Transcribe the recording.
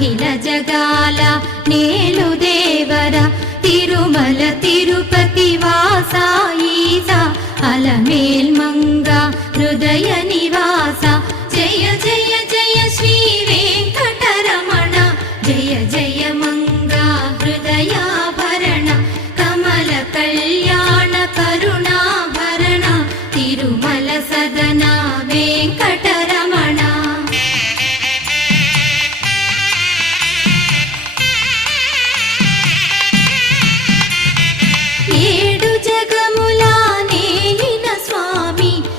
అఖిల జగాల నేలు దేవర తిరుమల తిరుపతి వాస ఈస అలమేల్ మంగ హృదయ నివాస జయ జయ జయ శ్రీ వెంకటరమణ జయ జయ మంగ హృదయాభరణ కమల కళ్యాణ కరుణాభరణ తిరుమల సదన వెంకటరమణ